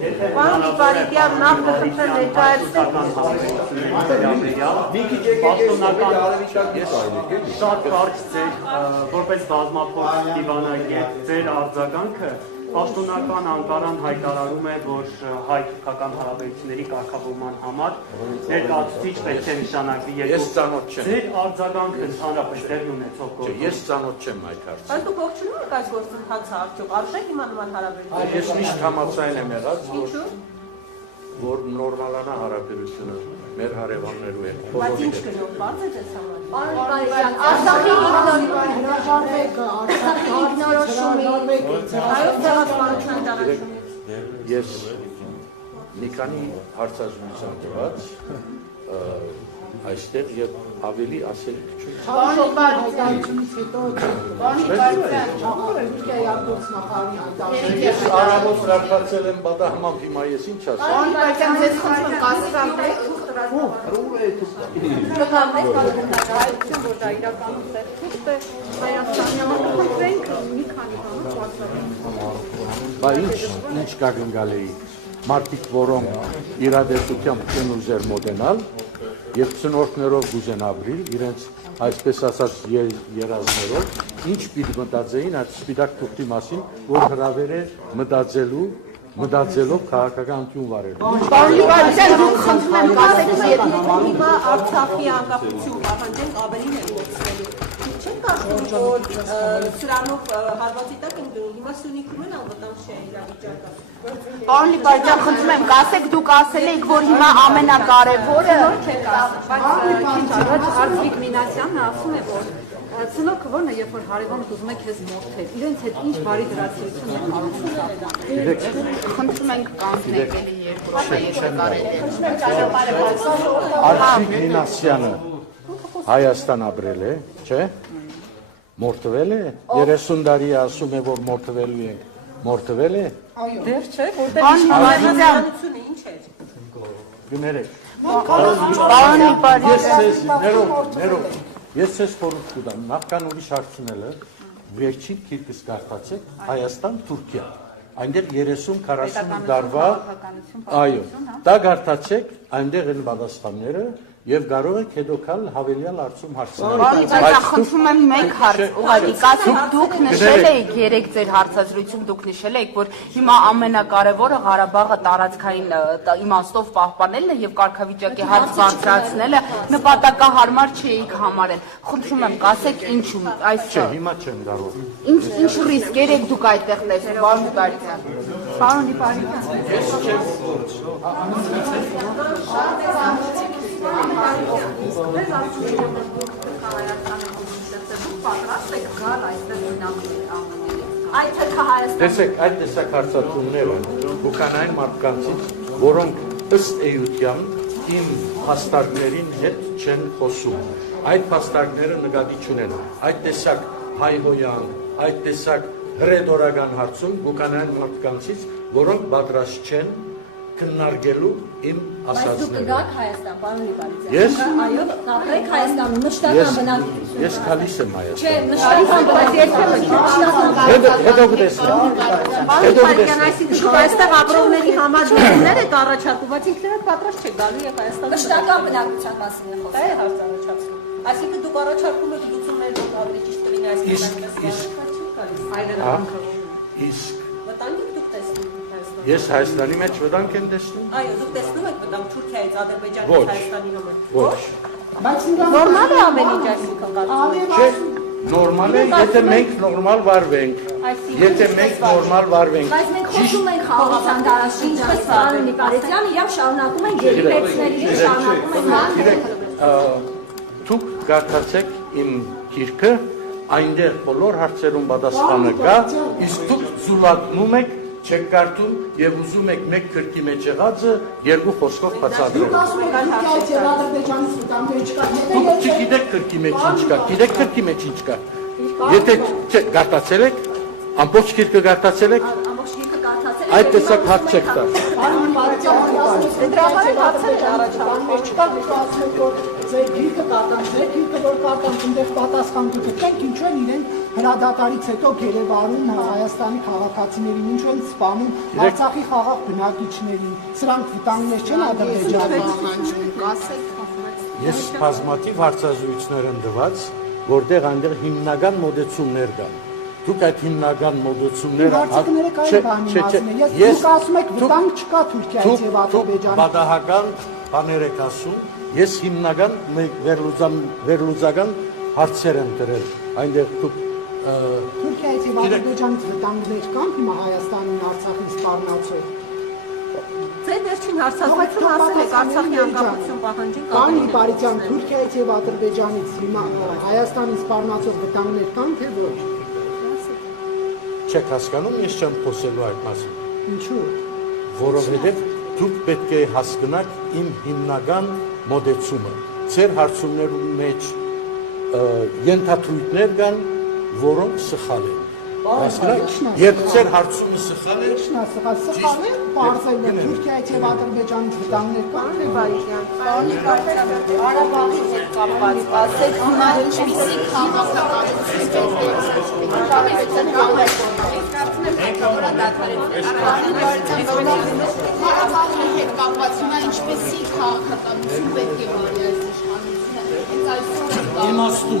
Պարոն Իպարիդյան, նախ կխնդրեմ ներկայացնել շատ կարճ ձեր որպես բազմափոս դիվանագետ ձեր արձագանքը պաշտոնական Անկարան հայտարարում է, որ հայ թուրքական հարաբերությունների կարգավորման համար ներկայացուցիչ պետք է նշանակվի երկու։ Ձեր արձագանքը ընդհանրապես տեղի ունեցող գործ։ Ես ծանոթ չեմ այդ հարցը։ Բայց դուք ողջունում եք այս գործընթացը արդյոք արժե հիմա նման հարաբերություններ։ Ես միշտ համաձայն եմ եղած, որ նորմալանա հարաբերությունը մեր հարևաններու հետ։ Բայց ինչ կնոր բարձ է ձեզ համար։ Արցախի Ես մի քանի հարցազրույց եմ տված այստեղ եւ ավելի ասելիք չունեմ։ Ես առավոտ լարվածել եմ բադահմամբ հիմա ես ինչ ասեմ։ Բա ինչ կագնգալ էի մարդիկ, որոնք իրադարձությամբ չեն ուզեր մոտենալ եւ ծնորդներով գուզեն ապրիլ, իրենց այսպես ասած երազներով, ինչ պիտի մտածեին այդ սպիտակ թուղթի մասին, որ հրավեր է մտածելով քաղաքականություն վարելու։ Պարոն Իպարիդյան, դուք խնդրում եմ կասեք, եթե հիմա Արցախի անկախություն պահանջենք ավելին է գործնելու։ Չեք կարծում, որ սրանով հարվածի տակ են դնում, հիմա Սյունիքում են անվտանգ չէ իրավիճակը։ Պարոն Իպարիդյան, խնդրում եմ կասեք, դուք ասել եք, որ հիմա ամենակարևորը Բայց քիչ առաջ Արտվիկ Մինասյանն ասում է, որ Ցնորքը որն է, երբ որ հարևանը ուզում է քեզ մորթել, իրենց հետ ինչ բարի դրացիություն է կառուցում։ խնդրում ենք կանգնեք էլի Արտվիկ Մինասյանը Հայաստան ապրել է, չէ՞։ Մորթվել է, 30 տարի ասում է, որ մորթվելու ենք, մորթվել է։ Դեռ չէ, որտեղ Իշխանությունը ինչ է։ Գներեք։ Պարոն Իպարիդյան, Ես ես խորհուրդ կտամ, նախքան ուրիշ հարցնելը վերջին քիրքս կարդացեք Հայաստան, Թուրքիա։ Այնտեղ 30-40 տարվա այո, դա կարդացեք, այնտեղ են պատասխանները եւ կարող եք հետո կալ հավելյալ հարցում հարցնել։ Պարոն Իպարիդյան, խնդրում եմ մեկ հարց, ուղղակի կասեք, դուք նշել եք երեք ձեր հարցազրույցում դուք նշել եք, որ հիմա ամենակարևորը Ղարաբաղը տարածքային իմաստով պահպանելն է եւ կարգավիճակի հարց բարձրացնելը նպատակահարմար չէիք համարել։ Խնդրում եմ կասեք ինչու այս Չէ, հիմա չեմ կարող։ ինչ ռիսկեր եք դուք այդտեղ տեսնում, պարոն Իպարիդյան։ Պարոն Իպարիդյան, Տեսեք, այդ տեսակ հարցադրումները բուկանային մարդկանցից, որոնք ըստ էության իմ փաստարկներին հետ չեն խոսում։ Այդ փաստարկները նկատի չունեն։ Այդ տեսակ հայհոյան, այդ տեսակ հրետորական հարցում բուկանային մարդկանցից, որոնք պատրաստ չեն քննարկելու իմ ասածները։ Բայց դուք գաք Հայաստան, պարոն Իպարիդյան։ Ես Այո, ապրեք Հայաստանում, մշտական բնակություն։ Ես քալիս եմ Հայաստան։ Չէ, մշտական Հետո կտեսնենք։ Պարոն Իպարիդյան, այսինքն դուք այստեղ ապրողների համար լուծումներ եք առաջարկում, բայց ինքներդ պատրաստ չեք գալու եւ Հայաստանում մշտական բնակության մասին է դա է հարց առաջացնում։ Այսինքն դուք առաջարկում եք լուծումներ, որ ավելի ճիշտ կլինի այսպես Իսկ վտանգ եք դուք տեսնում Հայաստանում։ ես Հայաստանի մեջ վտանգ եմ տեսնում։ Այո, դուք տեսնում եք վտանգ Թուրքիայից, Ադրբեջանից, Ոչ։ Հայաստանի համար։ Ոչ։ Նորմալ է ամեն ինչ այսինքն կարծում եք։ Չէ, նորմալ է, եթե մենք նորմալ վարվենք։ Եթե մենք նորմալ վարվենք։ Բայց մենք խոսում ենք խաղաղության դարաշրջանից, պարոն Իպարիդյան, իրավ շարունակում են գերիպեցների, շարունակում են Դուք կարդացեք իմ գիրքը, այնտեղ բոլոր հարցերուն պատասխանը կա, իսկ դուք զուլակնում եք, չեք կարդում եւ ուզում եք մեկ քրկի մեջ եղածը երկու խոսքով բացատրել։ Դուք չգիտեք քրկի մեջ ինչ կա, գիտեք քրկի մեջ ինչ կա։ Եթե կարդացել եք, ամբողջ գիրքը կարդացել եք, ամբողջ գիրքը կարդացել այդ տեսակ հարց չեք տա։ Ձեր գիրքը կարտանք, ձեր գիրքը որ կարտանք ընդեղ պատասխան դուք եք, ինչու են իրեն հրադադարից հետո գերեվարում Հայաստանի քաղաքացիներին ինչու են սպանում Արցախի խաղաղ բնակիչներին, սրանք վտանգներ չեն Ադրբեջանում։ Ես բազմաթիվ հարցազրույցներ եմ տված, որտեղ այնտեղ հիմնական մոդեցումներ կան։ Դուք այդ հիմնական մոդեցումները Հարցիկները կային բանի մասն է։ Ես դուք ասում եք վտանգ չկա Թուրքիայից եւ Ադրբեջանից։ Պատահական բաներ եք ասում, ես հիմնական վերլուծական հարցեր եմ դրել։ Այնտեղ դուք Թուրքիայից եւ Ադրբեջանից վտանգներ կան հիմա Հայաստանին Արցախին սպառնացող։ Ձեր վերջին հարցազրույցում ասել եք Արցախի անկախություն պահանջին Պարոն Իպարիցյան, Թուրքիայից եւ Ադրբեջանից հիմա Հայաստանին սպառնացող վտանգներ կան թե ոչ։ չեք հասկանում, ես չեմ խոսելու այդ մասին։ Ինչու՞։ Որովհետև դուք պետք է հասկանաք իմ հիմնական մոդեցումը։ Ձեր հարցումներում մեջ ենթադրույթներ կան, որոնք սխալ են։ Հասկանաք, երբ ձեր հարցումը սխալ է, Սխալ է, բարձր է Թուրքիայից եւ Ադրբեջանից վտանգներ կան թե ոչ։ Ղարաբաղի հետ կապված ասեք հիմա ինչպիսի Ղարաբաղի հետ կապված հիմա ինչպիսի քաղաքականություն պետք է վարի այս իշխանությունը։ իմաստուն